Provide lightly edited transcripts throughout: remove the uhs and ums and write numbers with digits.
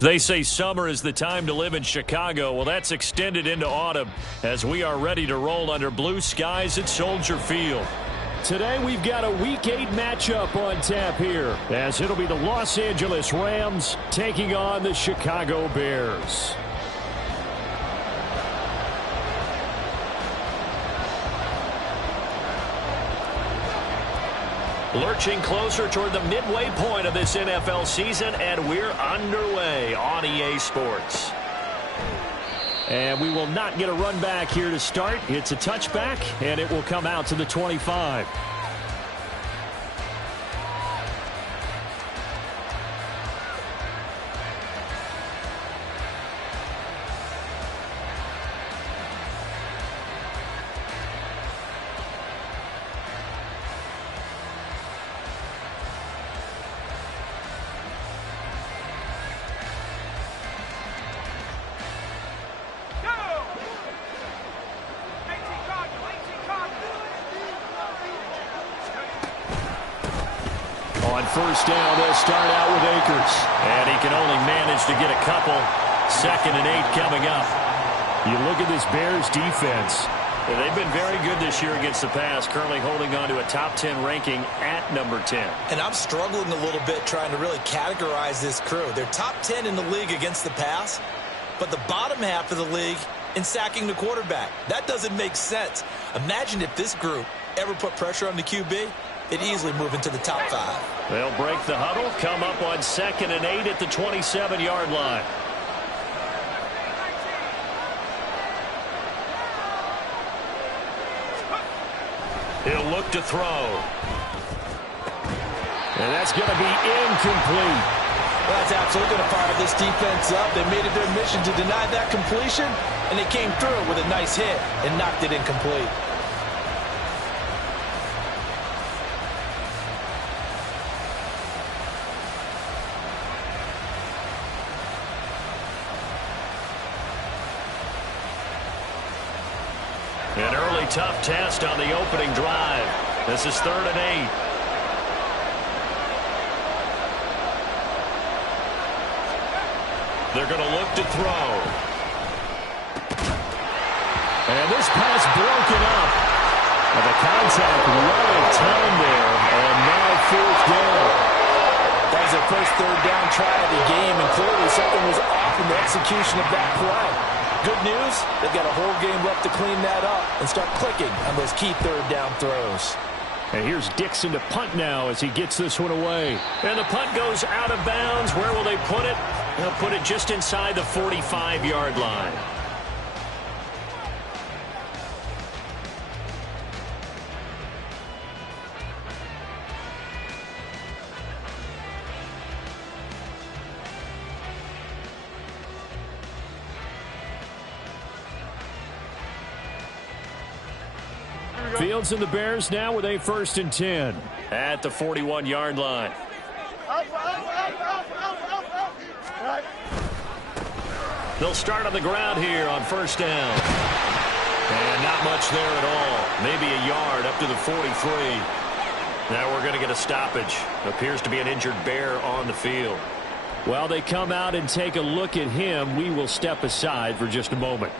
They say summer is the time to live in Chicago. Well, that's extended into autumn as we are ready to roll under blue skies at Soldier Field. Today we've got a Week 8 matchup on tap here, as it'll be the Los Angeles Rams taking on the Chicago Bears. Lurching closer toward the midway point of this NFL season, and we're underway on EA Sports. And we will not get a run back here to start. It's a touchback, and it will come out to the 25. First down, they'll start out with Akers. And he can only manage to get a couple. 2nd and 8 coming up. You look at this Bears defense. They've been very good this year against the pass, currently holding on to a top 10 ranking at number 10. And I'm struggling a little bit trying to really categorize this crew. They're top 10 in the league against the pass, but the bottom half of the league in sacking the quarterback. That doesn't make sense. Imagine if this group ever put pressure on the QB, they'd easily move into the top 5. They'll break the huddle, come up on 2nd and 8 at the 27-yard line. He'll look to throw. And that's going to be incomplete. Well, that's absolutely going to fire this defense up. They made it their mission to deny that completion, and they came through with a nice hit and knocked it incomplete. An early tough test on the opening drive. This is 3rd and 8. They're going to look to throw. And this pass broken up. And the contact right at time there. And now 4th down. That was their first 3rd down try of the game, and clearly something was off in the execution of that play. Good news, they've got a whole game left to clean that up and start clicking on those key 3rd down throws. And here's Dixon to punt now as he gets this one away. And the punt goes out of bounds. Where will they put it? They'll put it just inside the 45-yard line. Fields and the Bears now with a 1st and 10. At the 41-yard line. They'll start on the ground here on 1st down. And not much there at all. Maybe a yard up to the 43. Now we're going to get a stoppage. Appears to be an injured Bear on the field. While they come out and take a look at him, we will step aside for just a moment.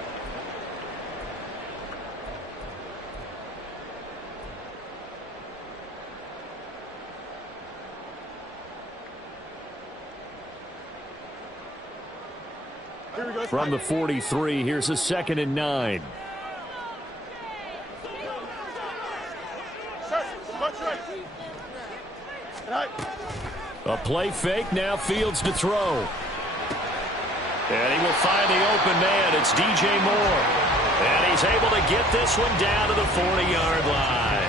From the 43, here's a 2nd and 9. A play fake, now Fields to throw. And he will find the open man. It's DJ Moore. And he's able to get this one down to the 40-yard line.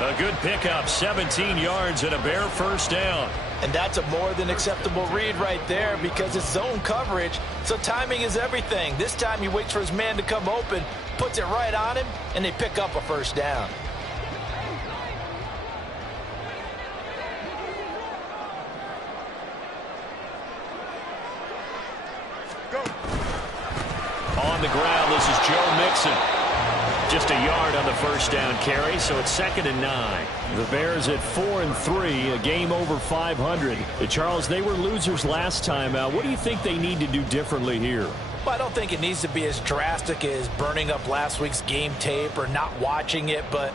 A good pickup, 17 yards and a Bear 1st down. And that's a more than acceptable read right there because it's zone coverage, so timing is everything. This time he waits for his man to come open, puts it right on him, and they pick up a 1st down. On the ground, this is Joe Mixon. Just a yard on the first down carry, so it's 2nd and 9. The Bears at 4-3, a game over 500. Charles, they were losers last time out. What do you think they need to do differently here? Well, I don't think it needs to be as drastic as burning up last week's game tape or not watching it, but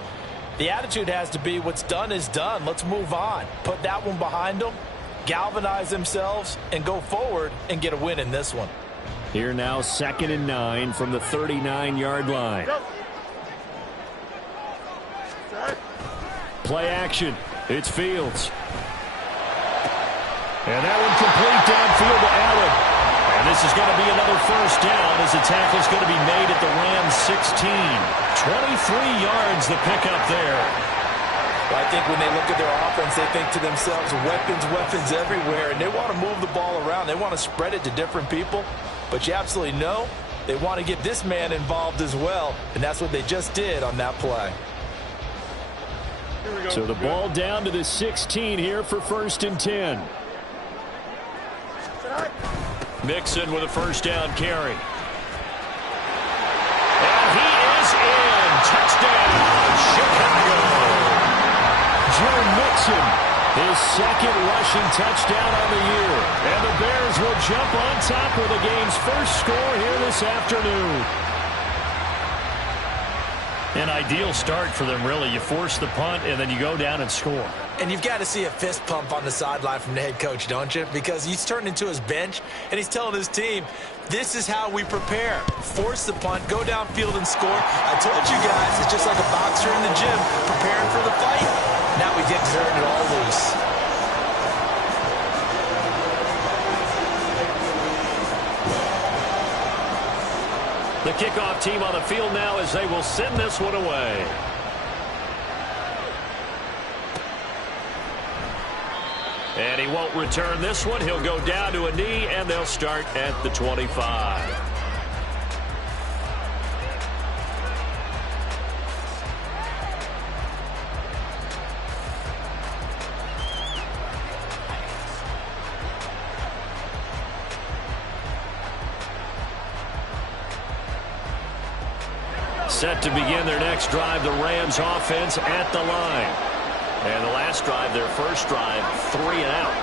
the attitude has to be what's done is done. Let's move on. Put that one behind them, galvanize themselves, and go forward and get a win in this one. Here now, 2nd and 9 from the 39-yard line. Play action. It's Fields. And that one complete downfield to Allen. And this is going to be another first down as the tackle is going to be made at the Rams 16. 23 yards the pickup there. Well, I think when they look at their offense, they think to themselves, weapons, weapons everywhere, and they want to move the ball around. They want to spread it to different people. But you absolutely know they want to get this man involved as well, and that's what they just did on that play. So the ball down to the 16 here for 1st and 10. Mixon with a first down carry. And he is in. Touchdown, Chicago. Joe Mixon, his 2nd rushing touchdown on the year. And the Bears will jump on top with the game's first score here this afternoon. An ideal start for them, really. You force the punt, and then you go down and score. And you've got to see a fist pump on the sideline from the head coach, don't you? Because he's turned into his bench, and he's telling his team, this is how we prepare. Force the punt, go downfield and score. I told you guys, it's just like a boxer in the gym preparing for the fight. Now we get to turn it all loose. The kickoff team on the field now as they will send this one away. And he won't return this one. He'll go down to a knee, and they'll start at the 25. Set to begin their next drive, the Rams offense at the line. And the last drive, their first drive, 3 and out.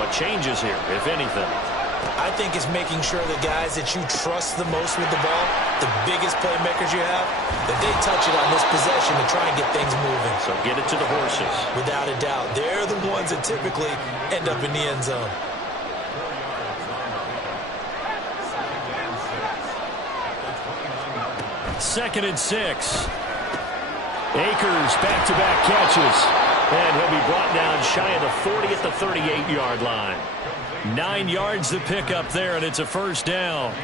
What changes here, if anything? I think it's making sure the guys that you trust the most with the ball, the biggest playmakers you have, that they touch it on this possession to try and get things moving. So get it to the horses. Without a doubt. They're the ones that typically end up in the end zone. Second and 6. Akers back-to-back catches. And he'll be brought down shy of the 40 at the 38-yard line. 9 yards to pick up there, and it's a first down.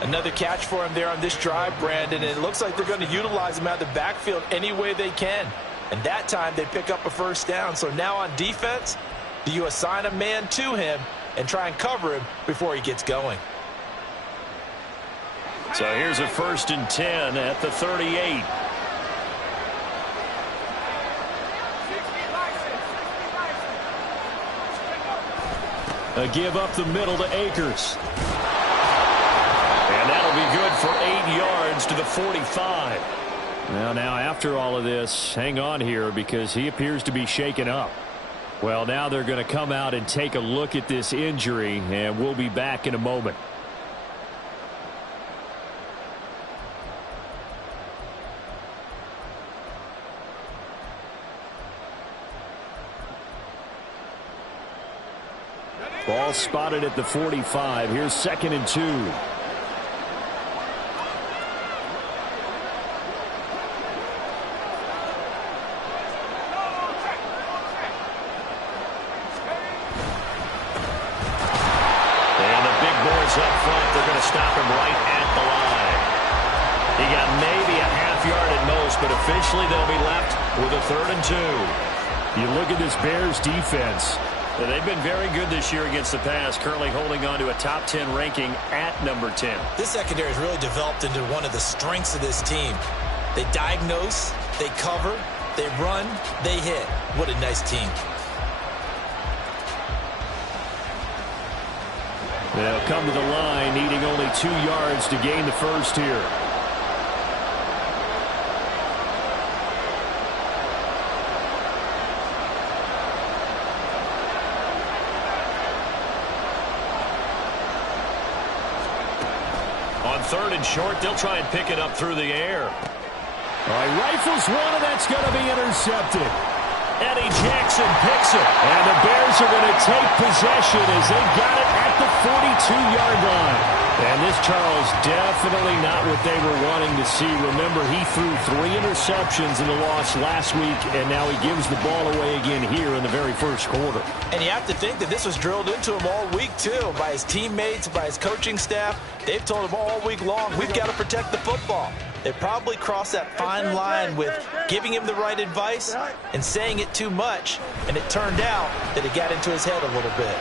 Another catch for him there on this drive, Brandon, and it looks like they're going to utilize him out of the backfield any way they can. And that time they pick up a first down. So now on defense, do you assign a man to him and try and cover him before he gets going? So here's a 1st and 10 at the 38. A give up the middle to Akers. And that'll be good for 8 yards to the 45. Now after all of this, hang on here because he appears to be shaken up. Well, now they're going to come out and take a look at this injury, and we'll be back in a moment. Ball spotted at the 45. Here's 2nd and 2. And the big boys up front, they're going to stop him right at the line. He got maybe a half yard at most, but officially they'll be left with a 3rd and 2. You look at this Bears defense. They've been very good this year against the pass, currently holding on to a top 10 ranking at number 10. This secondary has really developed into one of the strengths of this team. They diagnose, they cover, they run, they hit. What a nice team. They'll come to the line, needing only 2 yards to gain the first here. third and short. They'll try and pick it up through the air. All right, rifles one, and that's going to be intercepted. Eddie Jackson picks it. And the Bears are going to take possession as they got it at the 42-yard line. And this, Charles, definitely not what they were wanting to see. Remember, he threw 3 interceptions in the loss last week, and now he gives the ball away again here in the very first quarter. And you have to think that this was drilled into him all week, too, by his teammates, by his coaching staff. They've told him all week long, we've got to protect the football. They probably crossed that fine line with giving him the right advice and saying it too much, and it turned out that it got into his head a little bit.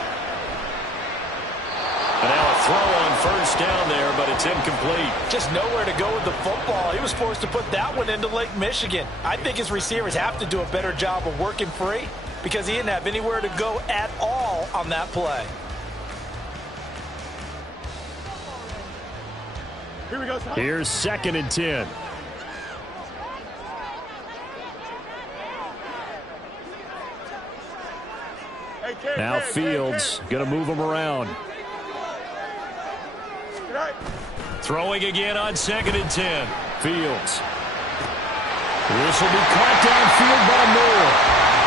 And now a throw on first down there, but it's incomplete. Just nowhere to go with the football. He was forced to put that one into Lake Michigan. I think his receivers have to do a better job of working free because he didn't have anywhere to go at all on that play. Here we go. Here's 2nd and 10. Now Fields going to move him around. Throwing again on 2nd and 10. Fields. This will be caught downfield by Moore.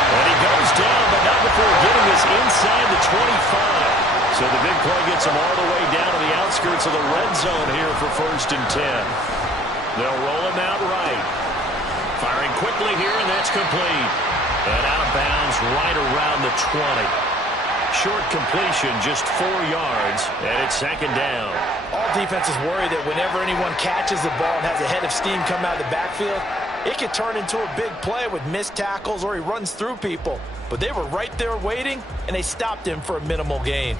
And he goes down, but not before getting this inside the 25. So the big play gets him all the way down to the outskirts of the red zone here for 1st and 10. They'll roll him out right. Firing quickly here, and that's complete. And out of bounds right around the 20. Short completion, just 4 yards, and it's 2nd down. All defenses worry that whenever anyone catches the ball and has a head of steam come out of the backfield, it could turn into a big play with missed tackles or he runs through people. But they were right there waiting, and they stopped him for a minimal gain.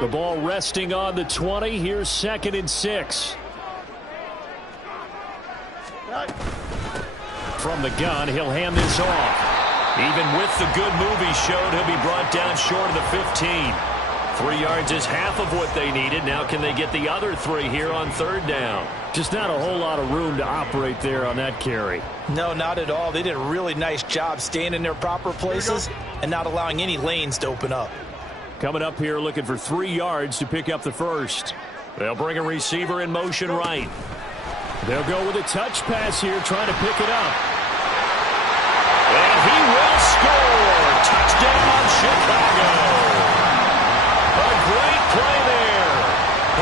The ball resting on the 20. Here's 2nd and 6. From the gun, he'll hand this off. Even with the good move he showed, he'll be brought down short of the 15. 3 yards is half of what they needed. Now can they get the other 3 here on 3rd down? Just not a whole lot of room to operate there on that carry. No, not at all. They did a really nice job staying in their proper places and not allowing any lanes to open up. Coming up here looking for 3 yards to pick up the first. They'll bring a receiver in motion right. They'll go with a touch pass here, trying to pick it up. And he will score. Touchdown, Chicago. A great play there.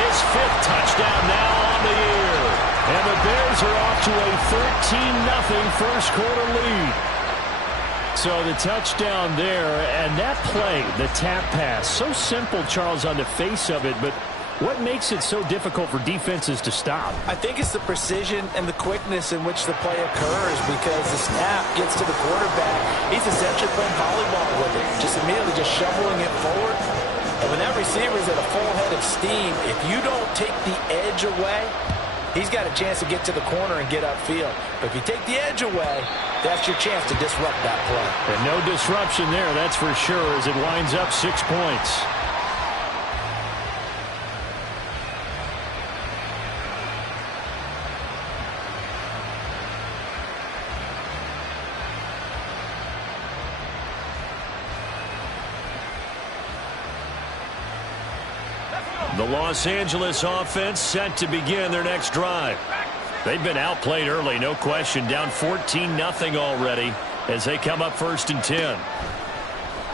His 5th touchdown now on the year. And the Bears are off to a 13-0 first quarter lead. So the touchdown there, and that play, the tap pass, so simple, Charles, on the face of it, but what makes it so difficult for defenses to stop? I think it's the precision and the quickness in which the play occurs because the snap gets to the quarterback. He's essentially playing volleyball with it, just immediately just shoveling it forward. And when that receiver's at a full head of steam, if you don't take the edge away, he's got a chance to get to the corner and get upfield. But if you take the edge away, that's your chance to disrupt that play. And no disruption there, that's for sure, as it winds up 6 points. The Los Angeles offense set to begin their next drive. They've been outplayed early, no question. Down 14-0 already as they come up 1st and 10.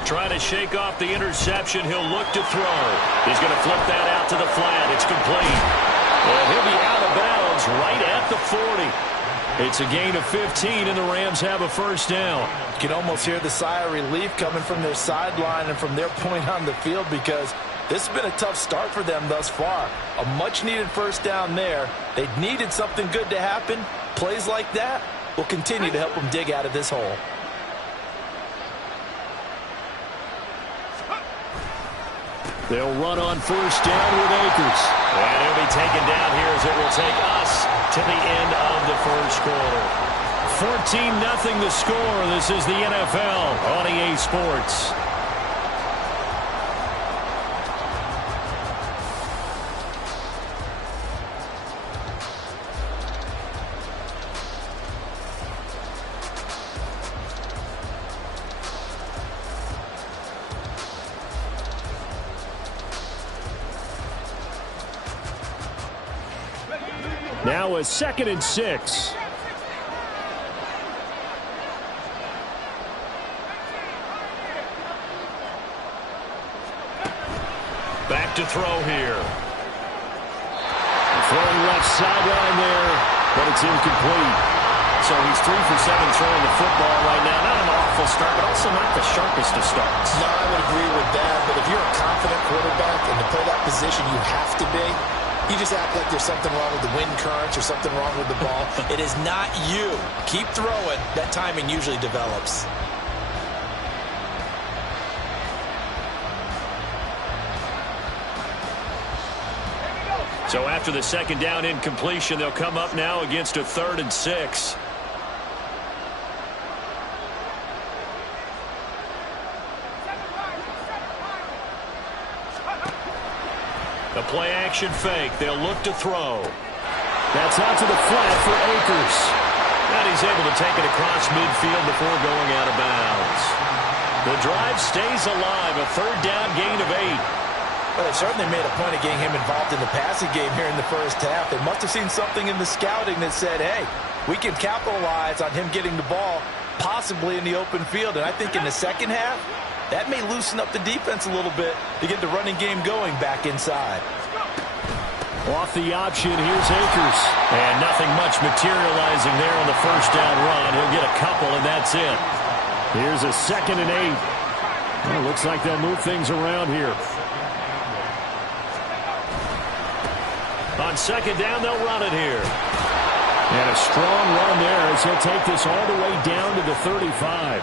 Trying to shake off the interception. He'll look to throw. He's going to flip that out to the flat. It's complete. And he'll be out of bounds right at the 40. It's a gain of 15, and the Rams have a 1st down. You can almost hear the sigh of relief coming from their sideline and from their point on the field because this has been a tough start for them thus far. A much-needed 1st down there. They needed something good to happen. Plays like that will continue to help them dig out of this hole. They'll run on 1st down with Akers. And he'll be taken down here as it will take us to the end of the first quarter. 14-0 the score. This is the NFL on EA Sports. Now a 2nd and 6. Back to throw here. Throwing left sideline there, but it's incomplete. So he's 3 for 7 throwing the football right now. Not an awful start, but also not the sharpest of starts. No, I would agree with that. But if you're a confident quarterback and to play that position you have to be, you just act like there's something wrong with the wind currents or something wrong with the ball. It is not you. Keep throwing. That timing usually develops. So after the 2nd down incompletion, they'll come up now against a 3rd and 6. The play-action fake. They'll look to throw. That's out to the flat for Akers. And he's able to take it across midfield before going out of bounds. The drive stays alive. A 3rd down gain of 8. Well, they certainly made a point of getting him involved in the passing game here in the first half. They must have seen something in the scouting that said, hey, we can capitalize on him getting the ball possibly in the open field. And I think in the second half, that may loosen up the defense a little bit to get the running game going back inside. Off the option, here's Akers. And nothing much materializing there on the 1st down run. He'll get a couple, and that's it. Here's a 2nd and 8. Well, it looks like they'll move things around here. On 2nd down, they'll run it here. And a strong run there as he'll take this all the way down to the 35.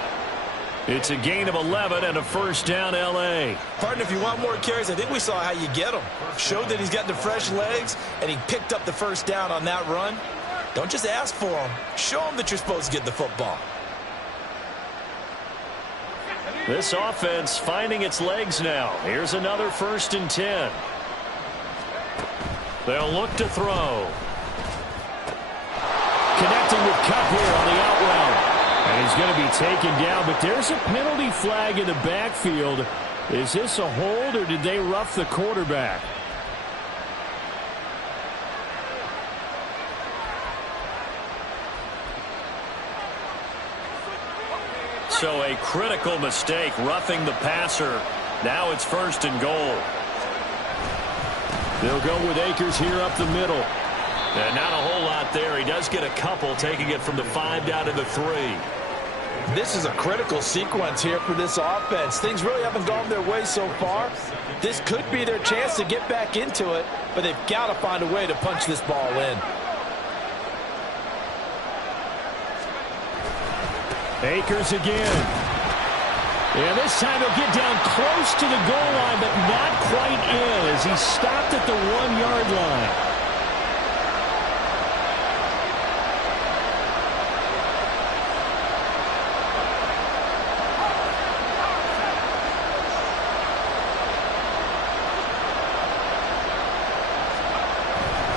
It's a gain of 11 and a 1st down, L.A. Partner, if you want more carries, I think we saw how you get him. Showed that he's got the fresh legs, and he picked up the 1st down on that run. Don't just ask for him. Show him that you're supposed to get the football. This offense finding its legs now. Here's another 1st and 10. They'll look to throw. Connecting with Kupp here on the out route. And he's going to be taken down, but there's a penalty flag in the backfield. Is this a hold, or did they rough the quarterback? So a critical mistake, roughing the passer. Now it's 1st and goal. They'll go with Akers here up the middle. And not a whole lot there. He does get a couple, taking it from the 5 down to the 3. This is a critical sequence here for this offense. Things really haven't gone their way so far. This could be their chance to get back into it, but they've got to find a way to punch this ball in. Akers again. And this time he'll get down close to the goal line, but not quite in as he stopped at the 1-yard line.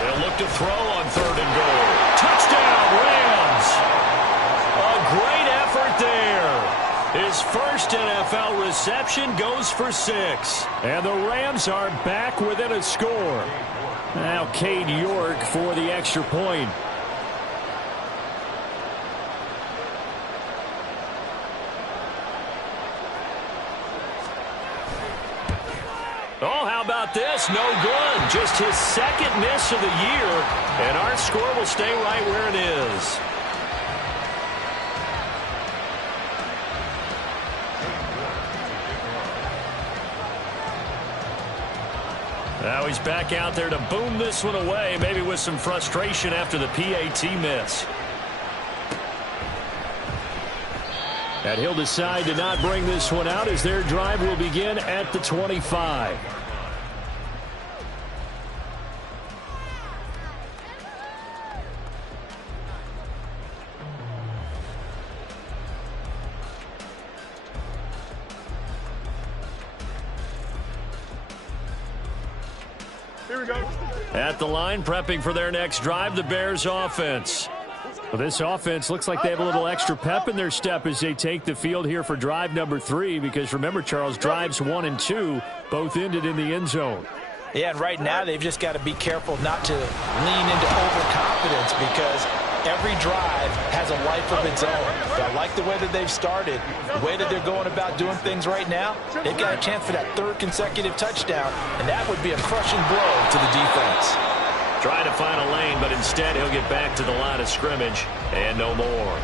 They'll look to throw on 3rd and goal. Touchdown, Rams! A great effort there. His first NFL reception goes for 6. And the Rams are back within a score. Now Cade York for the extra point. Oh, how about this? No good. Just his 2nd miss of the year. And our score will stay right where it is. Now he's back out there to boom this one away, maybe with some frustration after the PAT miss. And he'll decide to not bring this one out as their drive will begin at the 25. Here we go. At the line, prepping for their next drive, the Bears offense. Well, this offense looks like they have a little extra pep in their step as they take the field here for drive number 3, because remember, Charles, drives 1 and 2 both ended in the end zone. Yeah, and right now they've just got to be careful not to lean into overconfidence because every drive has a life of its own. But I like the way that they've started, the way that they're going about doing things right now. They've got a chance for that third consecutive touchdown, and that would be a crushing blow to the defense. Trying to find a lane, but instead he'll get back to the line of scrimmage and no more.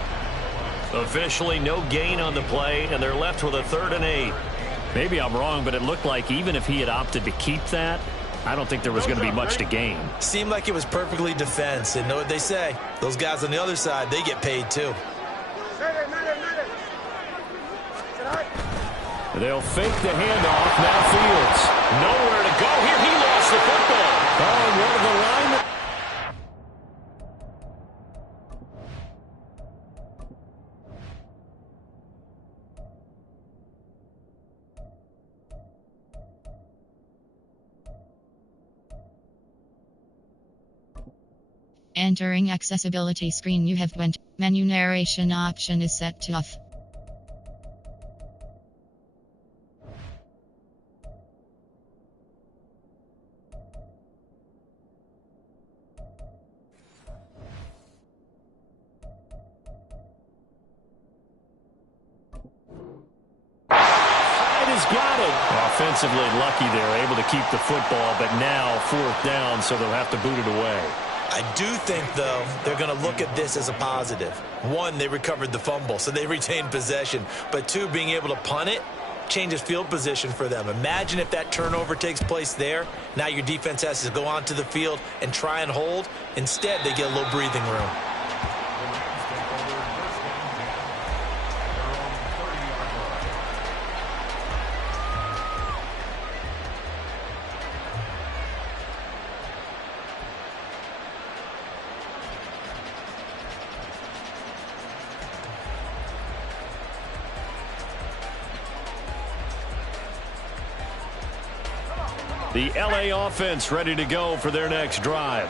Officially no gain on the play, and they're left with a 3rd and 8. Maybe I'm wrong, but it looked like even if he had opted to keep that, I don't think there was going to be much to gain. Seemed like it was perfectly defense. And know what they say? Those guys on the other side, they get paid too. They'll fake the handoff. Now Fields. Nowhere to go here. He lost the football. Oh, one of the linemen. Entering accessibility screen, you have went. Menu narration option is set to off. Got it. Offensively lucky they're able to keep the football, but now 4th down, so they'll have to boot it away. I do think, though, they're going to look at this as a positive. 1, they recovered the fumble, so they retained possession. But 2, being able to punt it changes field position for them. Imagine if that turnover takes place there. Now your defense has to go onto the field and try and hold. Instead, they get a little breathing room. The LA offense ready to go for their next drive.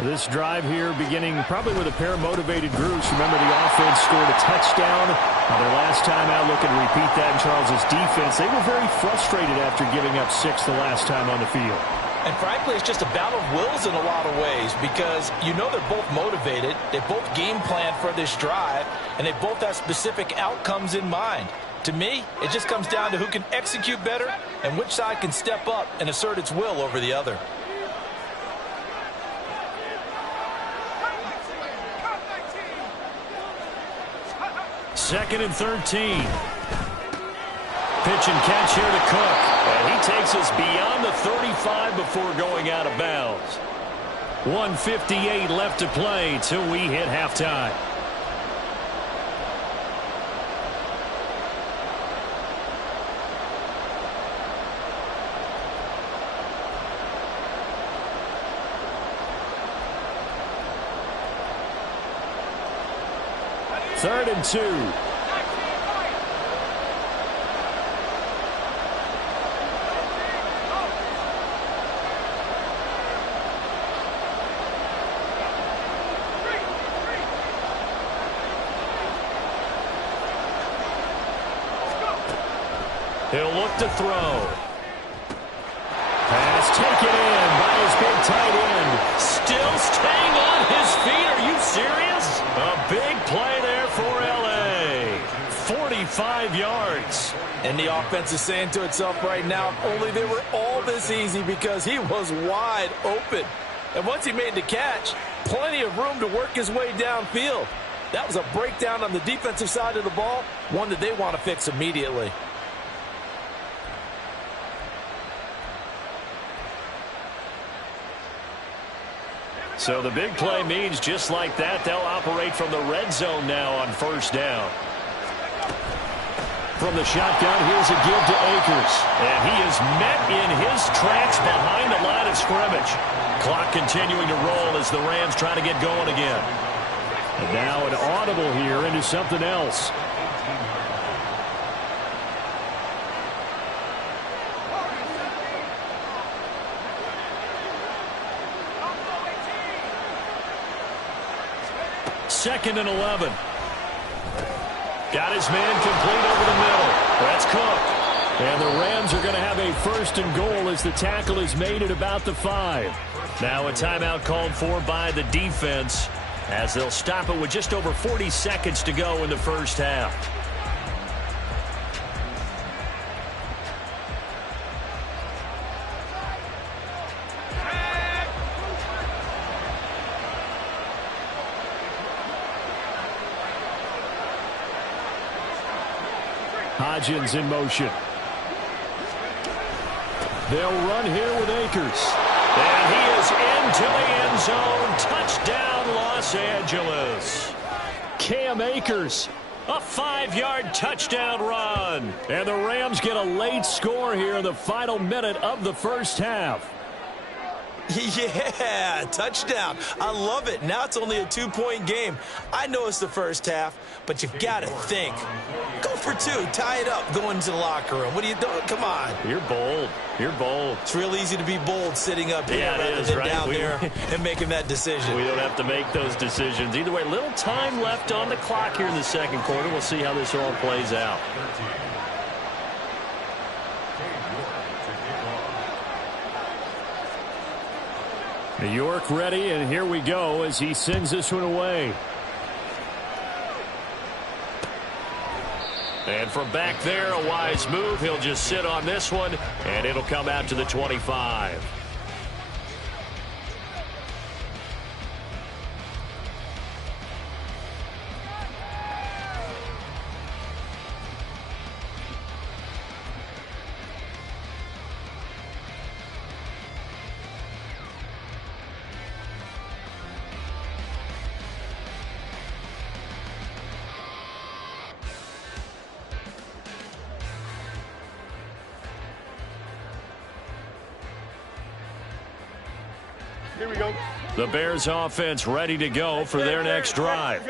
This drive here beginning probably with a pair of motivated groups. Remember, the offense scored a touchdown on their last time out, looking to repeat that in Charles's defense. They were very frustrated after giving up 6 the last time on the field. And frankly, it's just a battle of wills in a lot of ways because you know they're both motivated. They both game plan for this drive, and they both have specific outcomes in mind. To me, it just comes down to who can execute better and which side can step up and assert its will over the other. Second and 13. Pitch and catch here to Cook. And he takes us beyond the 35 before going out of bounds. 1:58 left to play till we hit halftime. Third and 2. He'll look to throw. Pass taken in by his big tight end. Still staying on his feet. Are you serious? A big play there for LA. 45 yards. And the offense is saying to itself right now, if only they were all this easy because he was wide open. And once he made the catch, plenty of room to work his way downfield. That was a breakdown on the defensive side of the ball, one that they want to fix immediately. So the big play means just like that, they'll operate from the red zone now on first down. From the shotgun, here's a give to Akers. And he is met in his tracks behind the line of scrimmage. Clock continuing to roll as the Rams try to get going again. And now an audible here into something else. Second and 11. Got his man complete over the middle. That's Cook. And the Rams are going to have a 1st and goal as the tackle is made at about the 5. Now a timeout called for by the defense as they'll stop it with just over 40 seconds to go in the first half. Hodgins in motion. They'll run here with Akers. And he is into the end zone. Touchdown, Los Angeles. Cam Akers. A 5-yard touchdown run. And the Rams get a late score here in the final minute of the first half. Yeah, touchdown. I love it. Now it's only a 2-point game. I know it's the first half, but you've got to think. Go for 2. Tie it up. Go into the locker room. What are you doing? Come on. You're bold. You're bold. It's real easy to be bold sitting up here rather than down there and making that decision. We don't have to make those decisions. Either way, little time left on the clock here in the second quarter. We'll see how this all plays out. New York ready, and here we go as he sends this one away. And from back there, a wise move. He'll just sit on this one, and it'll come out to the 25. Here we go. The Bears offense ready to go for their next drive.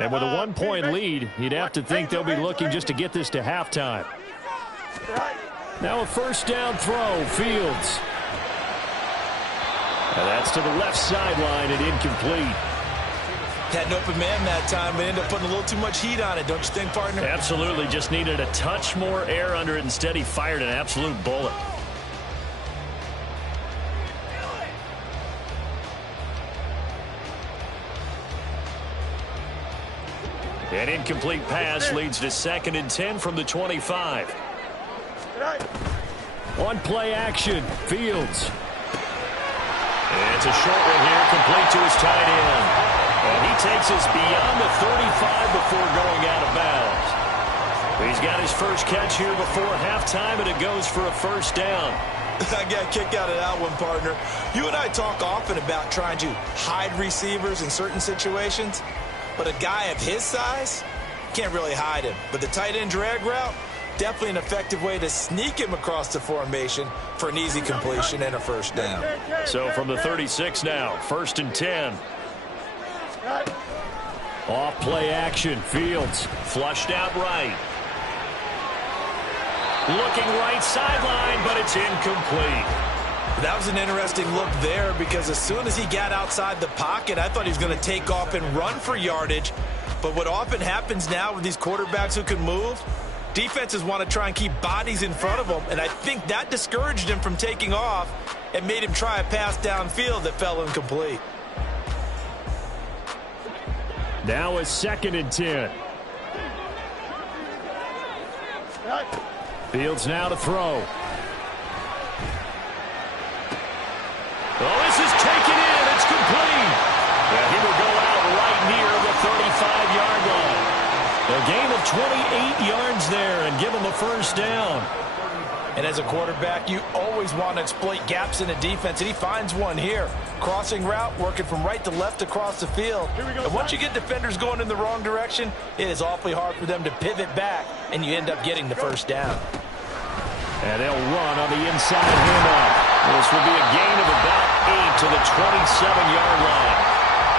And with a 1-point lead, you'd have to think they'll be looking just to get this to halftime. Now a 1st down throw, Fields. And that's to the left sideline and incomplete. Had an open man that time, but ended up putting a little too much heat on it, don't you think, partner? Absolutely. Just needed a touch more air under it. Instead, he fired an absolute bullet. An incomplete pass leads to 2nd and 10 from the 25. On play action, Fields. And it's a short one here, complete to his tight end. And he takes us beyond the 35 before going out of bounds. He's got his first catch here before halftime, and it goes for a 1st down. I got a kick out of that one, partner. You and I talk often about trying to hide receivers in certain situations. But a guy of his size, can't really hide him. But the tight end drag route, definitely an effective way to sneak him across the formation for an easy completion and a 1st down. So from the 36 now, 1st and 10. Off play action, Fields. Flushed out right. Looking right sideline, but it's incomplete. That was an interesting look there because as soon as he got outside the pocket, I thought he was going to take off and run for yardage. But what often happens now with these quarterbacks who can move, defenses want to try and keep bodies in front of them, and I think that discouraged him from taking off and made him try a pass downfield that fell incomplete. Now a 2nd and 10. Fields now to throw. Oh, this is taken in. It's complete. And he will go out right near the 35-yard line. A gain of 28 yards there and give him a 1st down. And as a quarterback, you always want to exploit gaps in a defense, and he finds one here. Crossing route, working from right to left across the field. And once you get defenders going in the wrong direction, it is awfully hard for them to pivot back, and you end up getting the 1st down. And they'll run on the inside handoff. This will be a gain of about 8 to the 27-yard line.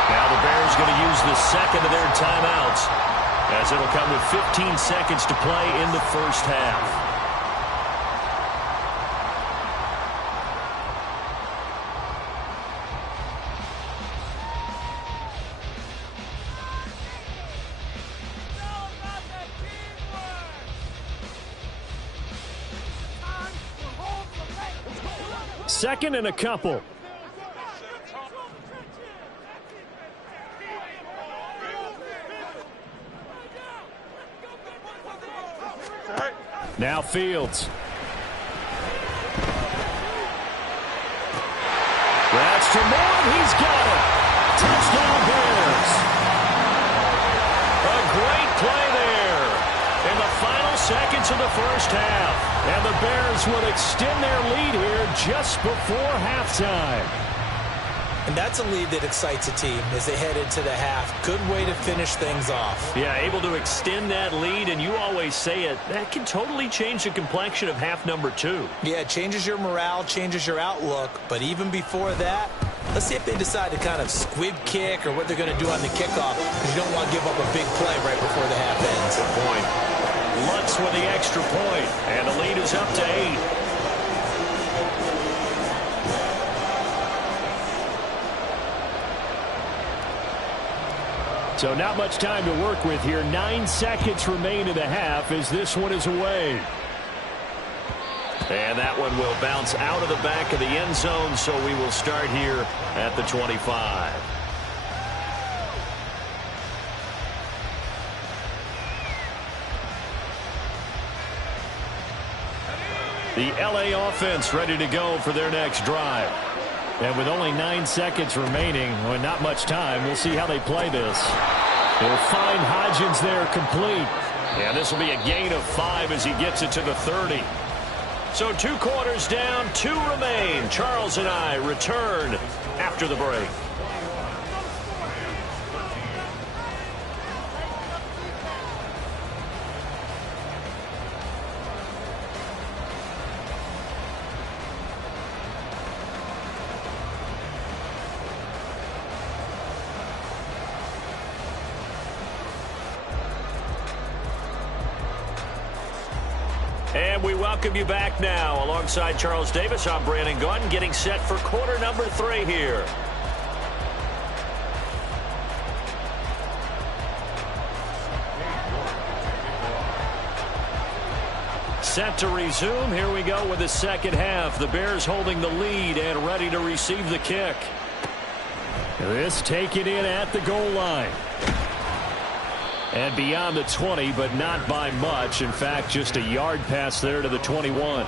Now the Bears going to use the 2nd of their timeouts as it'll come with 15 seconds to play in the first half. 2nd and a couple. Now Fields. That's to Moore. He's got it. Touchdown Bears. A great play there in the final seconds of the first half. And the Bears will extend their lead here just before halftime. And that's a lead that excites a team as they head into the half. Good way to finish things off. Yeah, able to extend that lead, and you always say it, that can totally change the complexion of half number 2. Yeah, it changes your morale, changes your outlook. But even before that, let's see if they decide to kind of squib kick or what they're going to do on the kickoff, because you don't want to give up a big play right before the half ends. Good point. Lutz with the extra point, and the lead is up to 8. So not much time to work with here. 9 seconds remain in the half as this one is away. And that one will bounce out of the back of the end zone, so we will start here at the 25. The LA offense ready to go for their next drive. And with only 9 seconds remaining, well, not much time, we'll see how they play this. They'll find Hodgins there complete. And this will be a gain of 5 as he gets it to the 30. So 2 quarters down, 2 remain. Charles and I return after the break. And we welcome you back now. Alongside Charles Davis, I'm Brandon Gunn, getting set for quarter number 3 here. Set to resume. Here we go with the second half. The Bears holding the lead and ready to receive the kick. This taken in at the goal line. And beyond the 20, but not by much. In fact, just a yard pass there to the 21.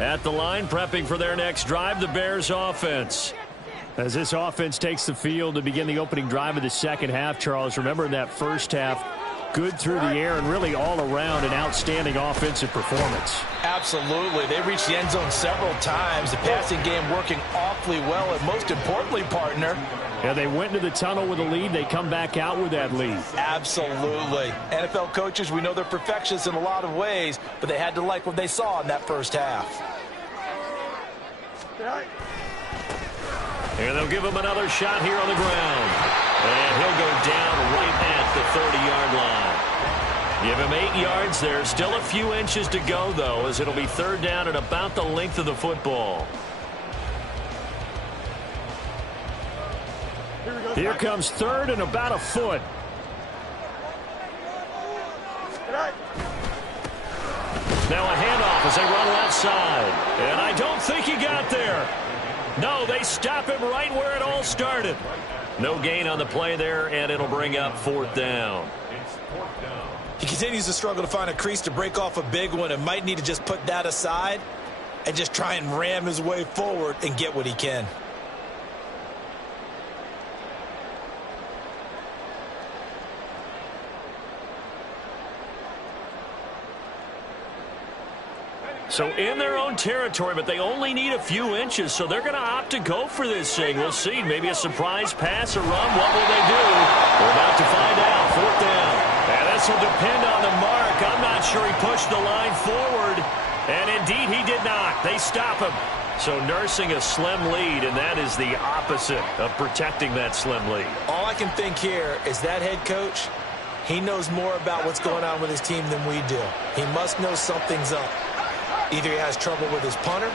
At the line, prepping for their next drive, the Bears offense. As this offense takes the field to begin the opening drive of the second half, Charles, remember in that first half, good through the air and really all around an outstanding offensive performance. Absolutely. They reached the end zone several times. The passing game working awfully well, and most importantly, partner, yeah, they went into the tunnel with a lead. They come back out with that lead. Absolutely. NFL coaches, we know they're perfectionists in a lot of ways, but they had to like what they saw in that first half. And they'll give him another shot here on the ground. And he'll go down right at the 30-yard line. Give him 8 yards there. Still a few inches to go, though, as it'll be third down at about the length of the football. Here comes third and about a foot. Now a handoff as they run left side. And I don't think he got there. No, they stop him right where it all started. No gain on the play there, and it'll bring up fourth down. He continues to struggle to find a crease to break off a big one and might need to just put that aside and just try and ram his way forward and get what he can. So in their own territory, but they only need a few inches, so they're going to opt to go for this thing. We'll see. Maybe a surprise pass or run. What will they do? We're about to find out. Fourth down. And this will depend on the mark. I'm not sure he pushed the line forward. And indeed, he did not. They stop him. So nursing a slim lead, and that is the opposite of protecting that slim lead. All I can think here is that head coach, he knows more about what's going on with his team than we do. He must know something's up. Either he has trouble with his punter,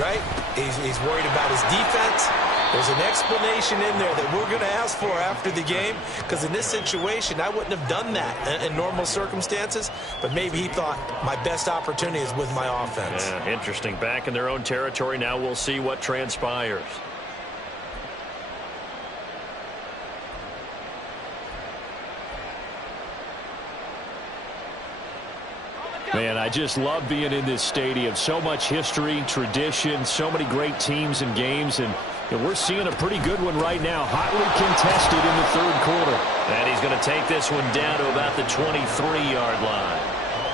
right? He's worried about his defense. There's an explanation in there that we're going to ask for after the game, because in this situation, I wouldn't have done that in normal circumstances, but maybe he thought my best opportunity is with my offense. Yeah, interesting. Back in their own territory. Now we'll see what transpires. Man, I just love being in this stadium. So much history, tradition, so many great teams and games, and we're seeing a pretty good one right now. Hotly contested in the third quarter. And he's going to take this one down to about the 23-yard line.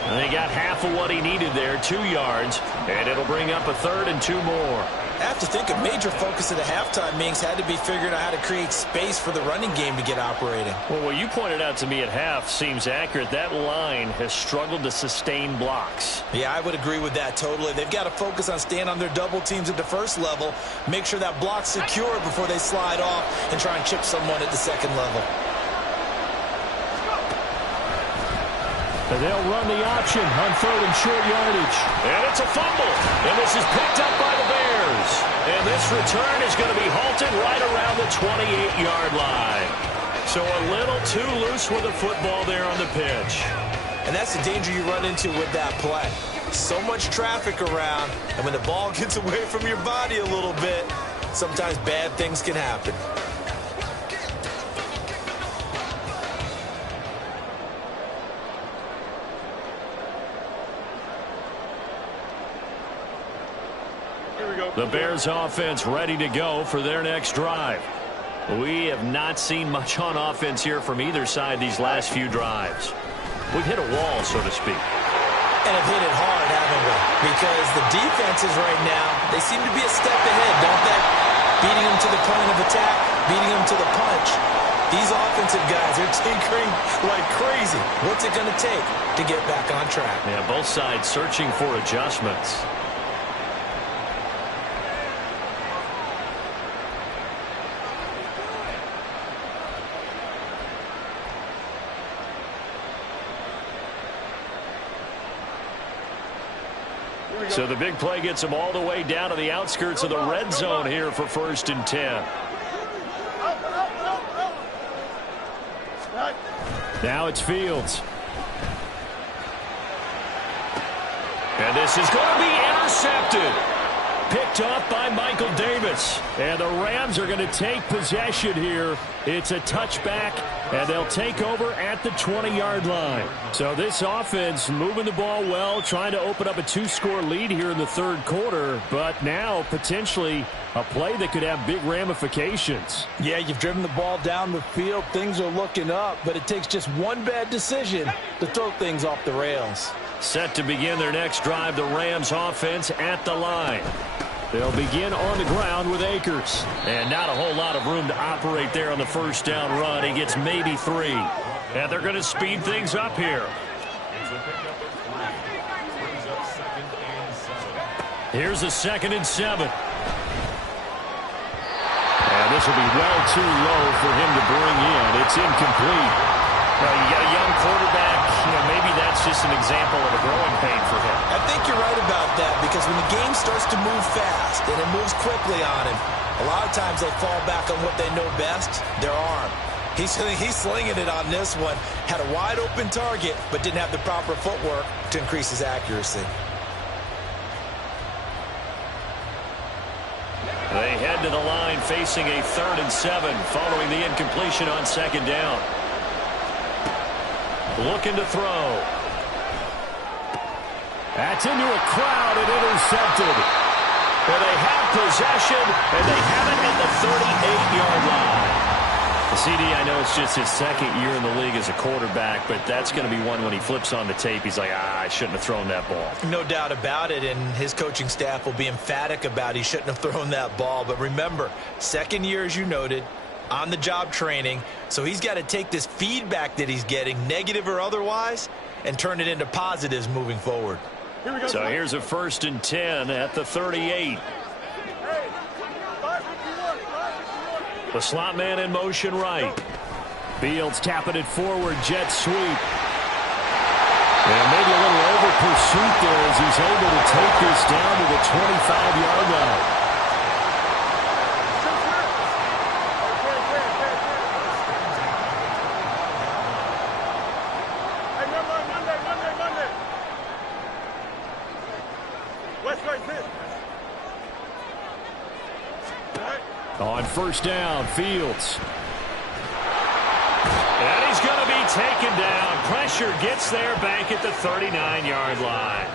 And they got half of what he needed there, 2 yards, and it'll bring up a 3rd and 2 more. I have to think a major focus of the halftime meetings had to be figuring out how to create space for the running game to get operating. Well, what you pointed out to me at half seems accurate. That line has struggled to sustain blocks. Yeah, I would agree with that totally. They've got to focus on staying on their double teams at the first level, make sure that block's secure before they slide off and try and chip someone at the second level. And they'll run the option on 3rd and short yardage. And it's a fumble. And this is picked up by the Bears. And this return is going to be halted right around the 28-yard line. So a little too loose with the football there on the pitch. And that's the danger you run into with that play. So much traffic around, and when the ball gets away from your body a little bit, sometimes bad things can happen. The Bears offense ready to go for their next drive. We have not seen much on offense here from either side these last few drives. We've hit a wall, so to speak. And have hit it hard, haven't we? Because the defenses right now, they seem to be a step ahead, don't they? Beating them to the point of attack, beating them to the punch. These offensive guys are tinkering like crazy. What's it going to take to get back on track? Yeah, both sides searching for adjustments. So the big play gets them all the way down to the outskirts of the red zone here for 1st and 10. Now it's Fields. And this is going to be intercepted. Picked off by Michael Davis. And the Rams are going to take possession here. It's a touchback, and they'll take over at the 20-yard line. So this offense moving the ball well, trying to open up a 2-score lead here in the third quarter, but now potentially a play that could have big ramifications. Yeah, you've driven the ball down the field. Things are looking up, but it takes just one bad decision to throw things off the rails. Set to begin their next drive, the Rams offense at the line. They'll begin on the ground with Akers. And not a whole lot of room to operate there on the first down run. He gets maybe 3. And they're going to speed things up here. Here's a 2nd and 7. And this will be well too low for him to bring in. It's incomplete. Well, you got a young quarterback. Maybe that's just an example of a growing pain for him. I think you're right about that, because when the game starts to move fast and it moves quickly on him, a lot of times they fall back on what they know best, their arm. He's slinging it on this one. Had a wide open target, but didn't have the proper footwork to increase his accuracy. They head to the line facing a 3rd and 7 following the incompletion on 2nd down. Looking to throw. That's into a crowd and intercepted. Well, they have possession, and they have it at the 38-yard line. CD, I know it's just his 2nd year in the league as a quarterback, but that's going to be one when he flips on the tape, he's like, I shouldn't have thrown that ball. No doubt about it, and his coaching staff will be emphatic about he shouldn't have thrown that ball. But remember, 2nd year, as you noted, on-the-job training, so he's got to take this feedback that he's getting, negative or otherwise, and turn it into positives moving forward. So here's a 1st and 10 at the 38. The slot man in motion right. Fields tapping it forward, jet sweep. And maybe a little over pursuit there as he's able to take this down to the 25-yard line. On first down, Fields. And he's going to be taken down. Pressure gets there back at the 39-yard line.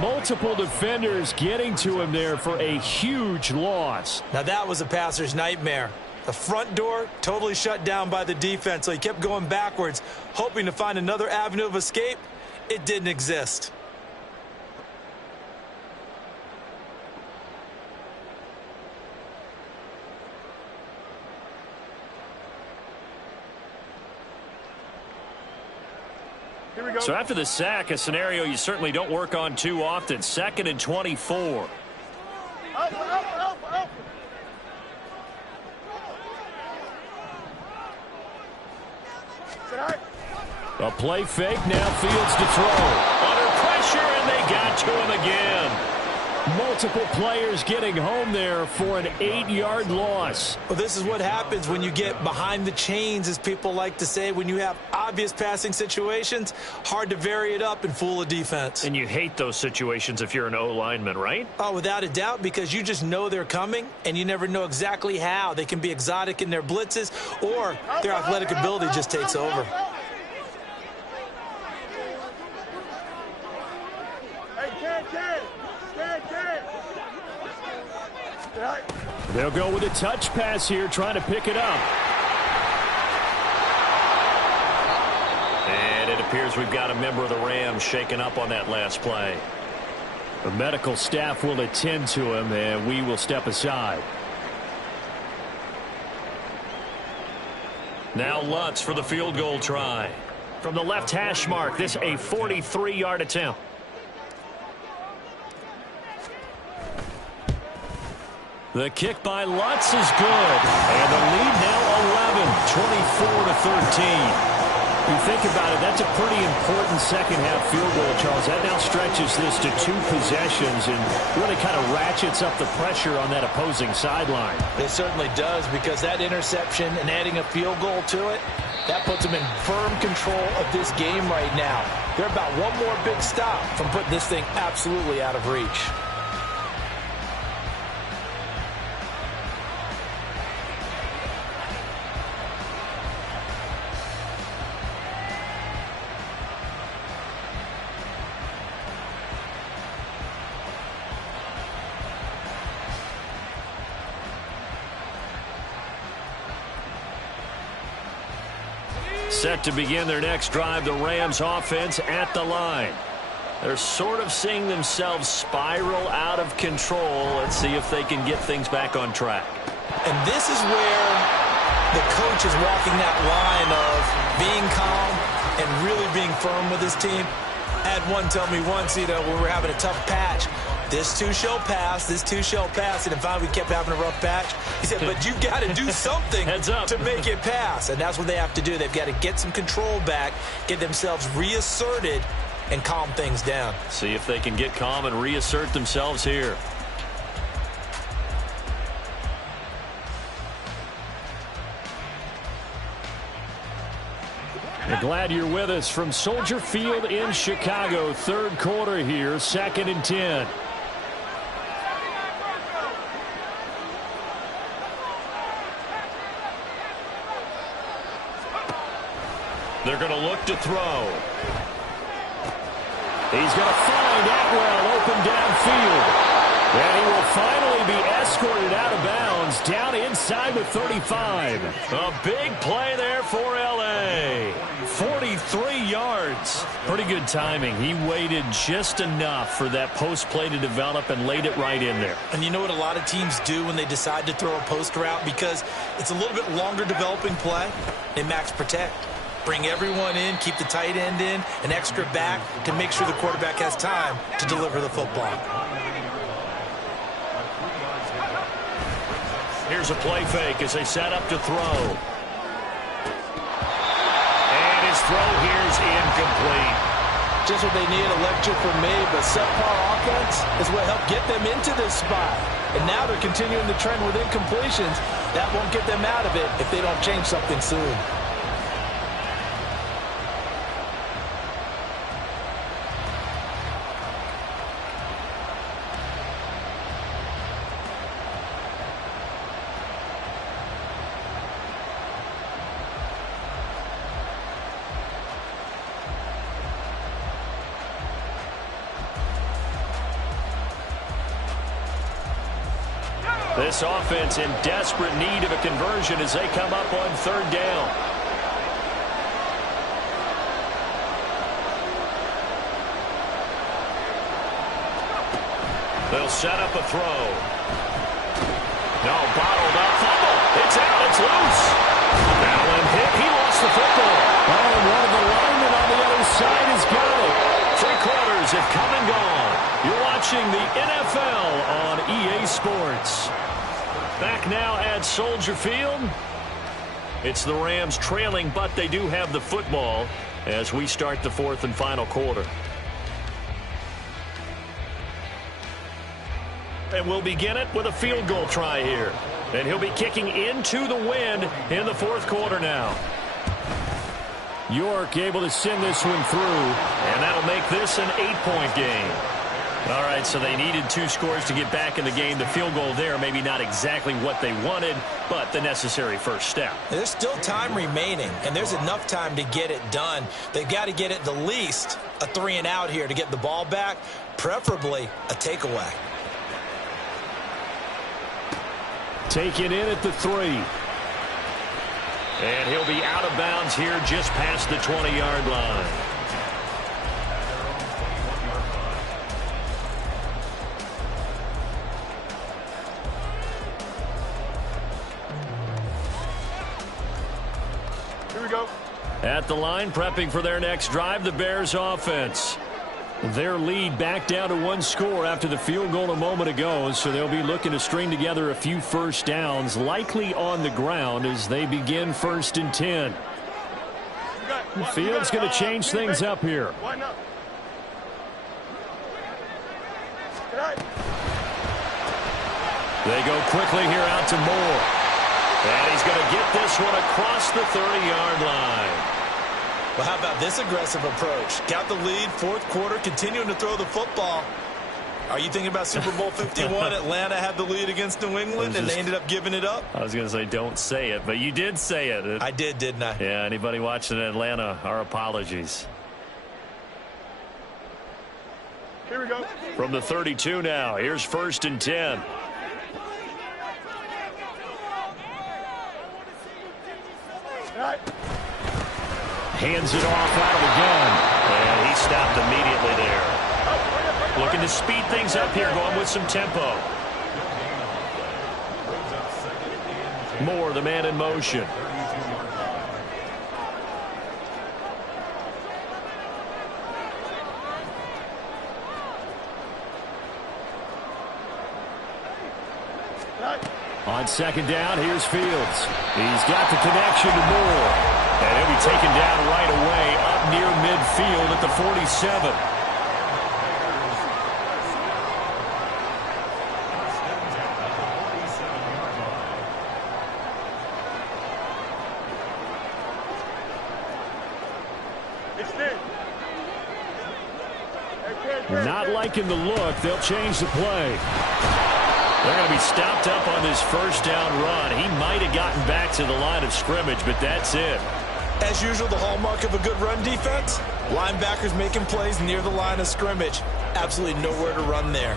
Multiple defenders getting to him there for a huge loss. Now that was a passer's nightmare. The front door totally shut down by the defense, so he kept going backwards, hoping to find another avenue of escape. It didn't exist. So after the sack, a scenario you certainly don't work on too often. 2nd and 24. A play fake, now Fields to throw. Under pressure, and they got to him again. Multiple players getting home there for an 8-yard loss. Well, this is what happens when you get behind the chains, as people like to say. When you have obvious passing situations, hard to vary it up and fool a defense. And you hate those situations if you're an O-lineman, right? Oh, without a doubt, because you just know they're coming, and you never know exactly how. They can be exotic in their blitzes, or their athletic ability just takes over. They'll go with a touch pass here, trying to pick it up. And it appears we've got a member of the Rams shaken up on that last play. The medical staff will attend to him, and we will step aside. Now Lutz for the field goal try. From the left hash mark, this a 43-yard attempt. The kick by Lutz is good. And the lead now 11, 24-13. You think about it, that's a pretty important second-half field goal, Charles. That now stretches this to 2 possessions and really kind of ratchets up the pressure on that opposing sideline. It certainly does, because that interception and adding a field goal to it, that puts them in firm control of this game right now. They're about one more big stop from putting this thing absolutely out of reach. Set to begin their next drive, the Rams offense at the line. They're sort of seeing themselves spiral out of control. Let's see if they can get things back on track. And this is where the coach is walking that line of being calm and really being firm with his team. I had one tell me once, when we were having a tough patch, this too shall pass, this too shall pass. And if finally we kept having a rough patch, he said, but you've got to do something to make it pass. And that's what they have to do. They've got to get some control back, get themselves reasserted, and calm things down. See if they can get calm and reassert themselves here. We're glad you're with us from Soldier Field in Chicago. Third quarter here, 2nd and 10. They're going to look to throw. He's going to find Atwell open downfield. And he will finally be escorted out of bounds down inside the 35. A big play there for L.A. 43 yards. Pretty good timing. He waited just enough for that post play to develop and laid it right in there. And you know what a lot of teams do when they decide to throw a post route? Because it's a little bit longer developing play. They max protect. Bring everyone in, keep the tight end in, an extra back to make sure the quarterback has time to deliver the football. Here's a play fake as they set up to throw. And his throw here is incomplete. Just what they need, electric for me, but subpar offense is what helped get them into this spot. And now they're continuing the trend with incompletions. That won't get them out of it if they don't change something soon. This offense in desperate need of a conversion as they come up on third down. They'll set up a throw. No, bottled up fumble. It's out. It's loose. Allen hit. He lost the football. Oh, and one of the linemen on the other side has got it. 3 quarters have come and gone. You're watching the NFL on EA Sports. Back now at Soldier Field. It's the Rams trailing, but they do have the football as we start the 4th and final quarter. And we'll begin it with a field goal try here. And he'll be kicking into the wind in the 4th quarter now. York able to send this one through. And that'll make this an 8-point game. All right, so they needed 2 scores to get back in the game. The field goal there, maybe not exactly what they wanted, but the necessary first step. There's still time remaining, and there's enough time to get it done. They've got to get it the least a 3-and-out here to get the ball back, preferably a takeaway. Taken in at the 3. And he'll be out of bounds here just past the 20-yard line. At the line, prepping for their next drive, the Bears offense. Their lead back down to 1 score after the field goal a moment ago, so they'll be looking to string together a few first downs, likely on the ground as they begin 1st and 10. The field's going to change things up here. They go quickly here out to Moore. And he's going to get this one across the 30-yard line. Well, how about this aggressive approach? Got the lead, 4th quarter, continuing to throw the football. Are you thinking about Super Bowl 51? Atlanta had the lead against New England, and they ended up giving it up? I was going to say don't say it, but you did say it. I did, didn't I? Yeah, anybody watching in Atlanta, our apologies. Here we go. From the 32 now, here's 1st and 10. Hands it off out of the gun. And he stopped immediately there. Looking to speed things up here, going with some tempo. Moore, the man in motion. On 2nd down, here's Fields. He's got the connection to Moore. And he'll be taken down right away up near midfield at the 47. Not liking the look. They'll change the play. They're going to be stopped up on this 1st down run. He might have gotten back to the line of scrimmage, but that's it. As usual, the hallmark of a good run defense, linebackers making plays near the line of scrimmage. Absolutely nowhere to run there.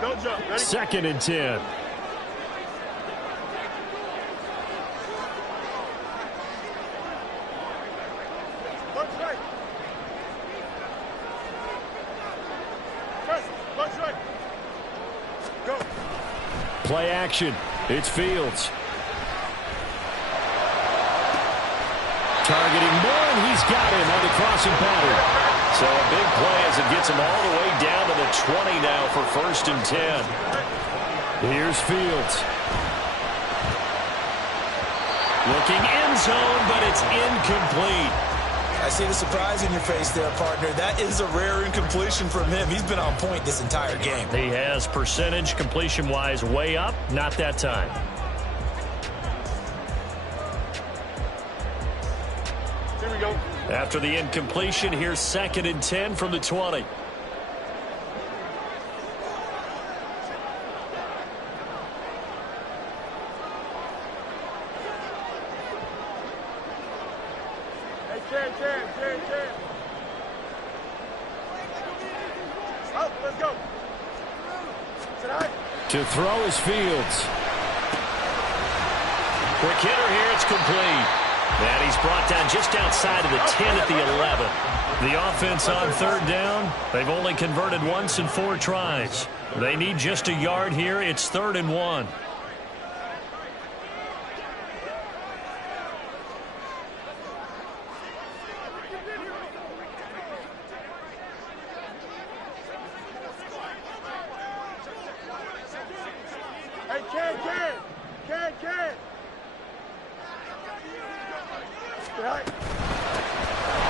Don't jump. Ready? 2nd and 10. Go. Play action. It's Fields. Targeting Moore, and he's got him on the crossing pattern. So a big play as it gets him all the way down to the 20 now for 1st and 10. Here's Fields. Looking end zone, but it's incomplete. I see the surprise in your face there, partner. That is a rare incompletion from him. He's been on point this entire game. He has percentage completion-wise way up. Not that time. Here we go. After the incompletion, here's 2nd and 10 from the 20. Chen. Up, let's go. To throw is Fields. Quick hitter here, it's complete. And he's brought down just outside of the 10 at the 11. The offense on 3rd down. They've only converted once in 4 tries. They need just a yard here. It's 3rd and 1. Hey, Ken.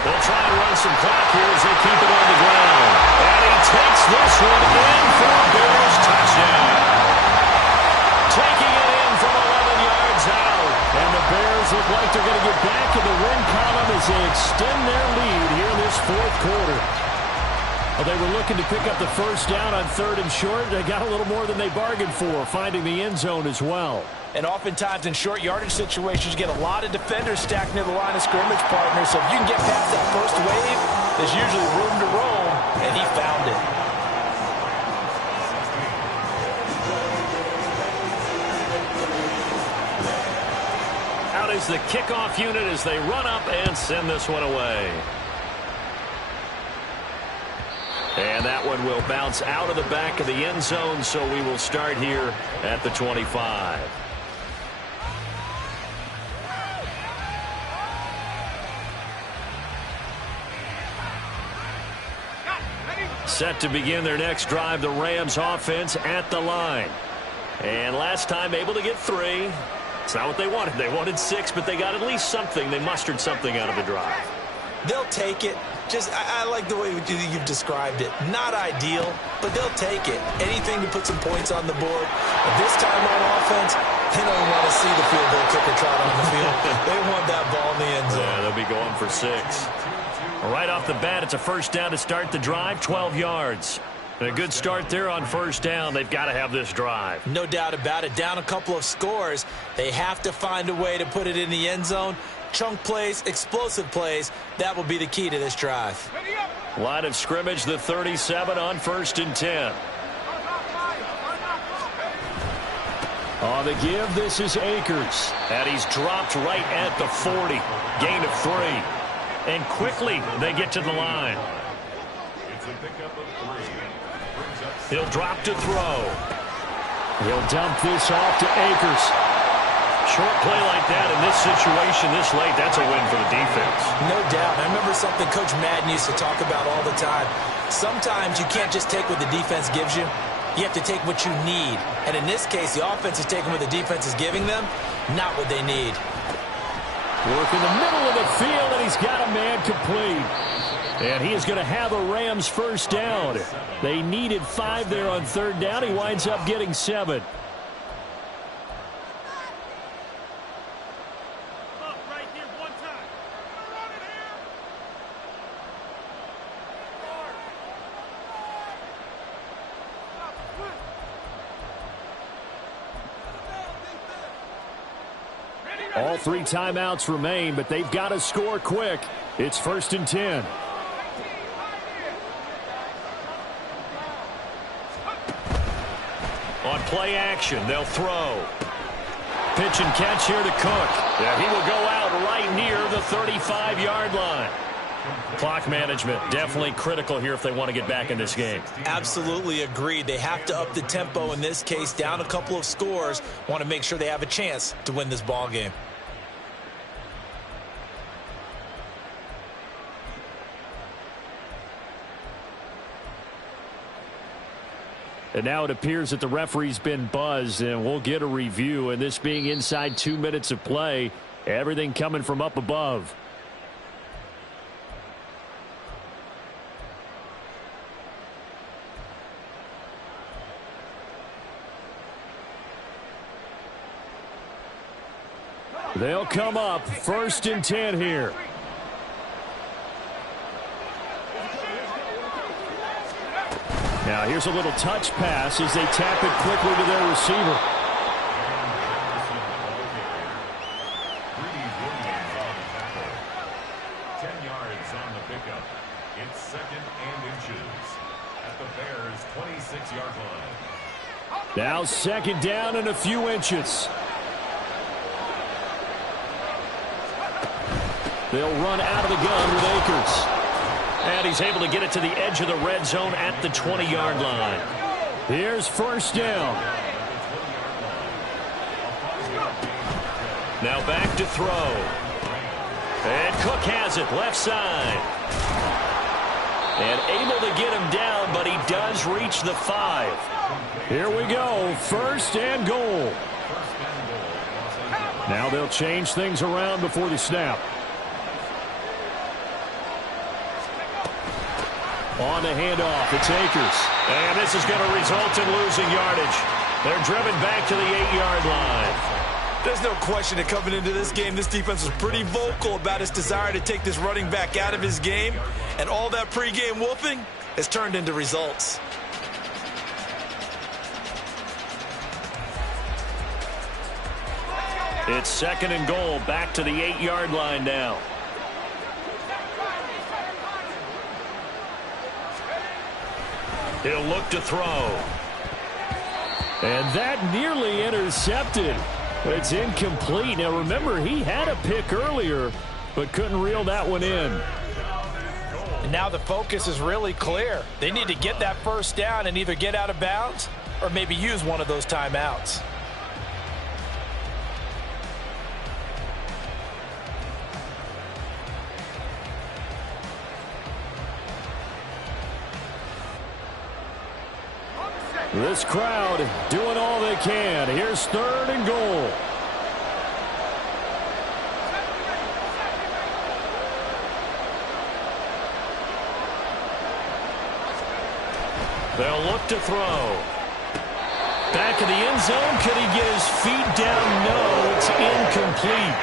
They'll try and run some clock here as they keep it on the ground. And he takes this one in for a Bears touchdown. Taking it in from 11 yards out. And the Bears look like they're going to get back in the win column as they extend their lead here in this 4th quarter. Well, they were looking to pick up the 1st down on 3rd and short. They got a little more than they bargained for, finding the end zone as well. And oftentimes in short yardage situations, you get a lot of defenders stacked near the line of scrimmage, partner. So if you can get past that first wave, there's usually room to roam, and he found it. Out is the kickoff unit as they run up and send this one away. And that one will bounce out of the back of the end zone, so we will start here at the 25. Set to begin their next drive, the Rams offense at the line. And last time able to get 3. It's not what they wanted. They wanted 6, but they got at least something. They mustered something out of the drive. They'll take it. I like the way you've described it. Not ideal, but they'll take it. Anything to put some points on the board. But this time on offense, they don't want to see the field goal kicker trot on the field. They want that ball in the end zone. Yeah, they'll be going for 6. Right off the bat, it's a 1st down to start the drive, 12 yards. And a good start there on 1st down. They've got to have this drive. No doubt about it. Down a couple of scores. They have to find a way to put it in the end zone. Chunk plays, explosive plays. That will be the key to this drive. Line of scrimmage, the 37 on 1st and 10. On the give, this is Akers. And he's dropped right at the 40. Gain of 3. And quickly, they get to the line. He'll drop to throw. He'll dump this off to Akers. Short play like that in this situation this late, that's a win for the defense. No doubt. I remember something Coach Madden used to talk about all the time. Sometimes you can't just take what the defense gives you. You have to take what you need. And in this case, the offense is taking what the defense is giving them, not what they need. Work in the middle of the field, and he's got a man complete. And he is going to have a Rams 1st down. They needed 5 there on 3rd down. He winds up getting 7. All 3 timeouts remain, but they've got to score quick. It's 1st and 10. On play action, they'll throw. Pitch and catch here to Cook. Yeah, he will go out right near the 35-yard line. Clock management definitely critical here if they want to get back in this game. Absolutely agreed. They have to up the tempo in this case, down a couple of scores. Want to make sure they have a chance to win this ball game. And now it appears that the referee's been buzzed, and we'll get a review. And this being inside 2 minutes of play, everything coming from up above. They'll come up 1st and 10 here. Now here's a little touch pass as they tap it quickly to their receiver. It's 2nd and inches at the Bears' 26-yard line. Now 2nd down and a few inches. They'll run out of the gun with Akers. And he's able to get it to the edge of the red zone at the 20-yard line. Here's 1st down. Now back to throw. And Cook has it left side. And able to get him down, but he does reach the 5. Here we go. 1st and goal. Now they'll change things around before the snap. On the handoff, it's Akers. And this is going to result in losing yardage. They're driven back to the 8-yard line. There's no question that coming into this game, this defense was pretty vocal about its desire to take this running back out of his game. And all that pregame whooping has turned into results. It's 2nd and goal, back to the 8-yard line now. He'll look to throw. And that nearly intercepted. It's incomplete. Now remember, he had a pick earlier, but couldn't reel that one in. And now the focus is really clear. They need to get that 1st down and either get out of bounds or maybe use one of those timeouts. This crowd doing all they can. Here's 3rd and goal. They'll look to throw. Back in the end zone. Could he get his feet down? No, it's incomplete.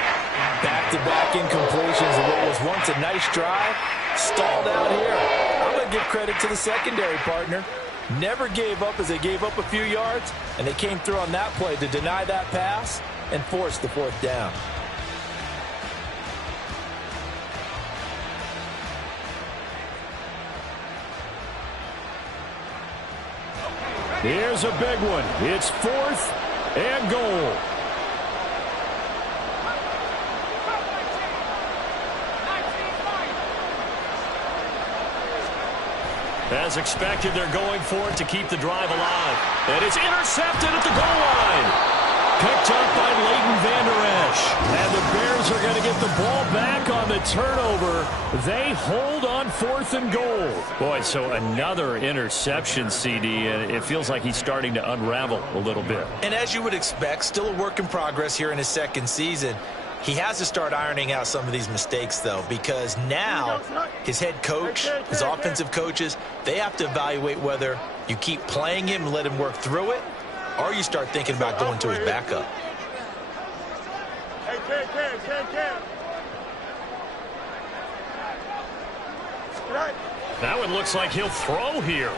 Back-to-back incompletions of what was once a nice drive. Stalled out here. I'm going to give credit to the secondary partner. Never gave up as they gave up a few yards, and they came through on that play to deny that pass and force the 4th down. Here's a big one. It's 4th and goal. As expected, they're going for it to keep the drive alive. And it's intercepted at the goal line. Picked up by Leighton Vander Esch. And the Bears are going to get the ball back on the turnover. They hold on 4th and goal. Boy, so another interception, CD, and it feels like he's starting to unravel a little bit. And as you would expect, still a work in progress here in his 2nd season. He has to start ironing out some of these mistakes, though, because now his head coach, his offensive coaches, they have to evaluate whether you keep playing him and let him work through it, or you start thinking about going to his backup. That one looks like he'll throw here.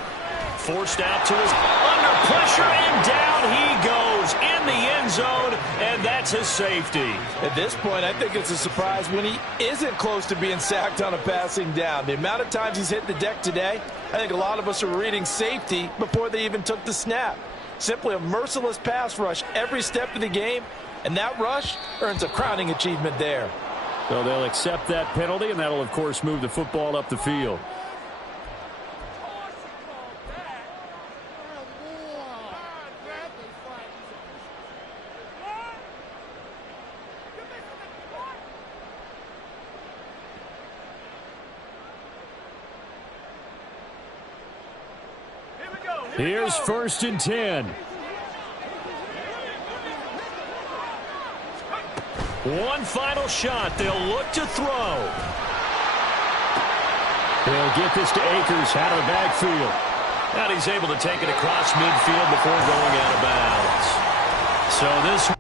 Forced out to his under pressure, and down he goes in the end zone, and that's his safety. At this point, I think it's a surprise when he isn't close to being sacked on a passing down. The amount of times he's hit the deck today, I think a lot of us are reading safety before they even took the snap. Simply a merciless pass rush every step of the game, and that rush earns a crowning achievement there. So they'll accept that penalty, and that'll, of course, move the football up the field. Here's 1st and 10. One final shot. They'll look to throw. They'll get this to Akers out of the backfield. And he's able to take it across midfield before going out of bounds. So this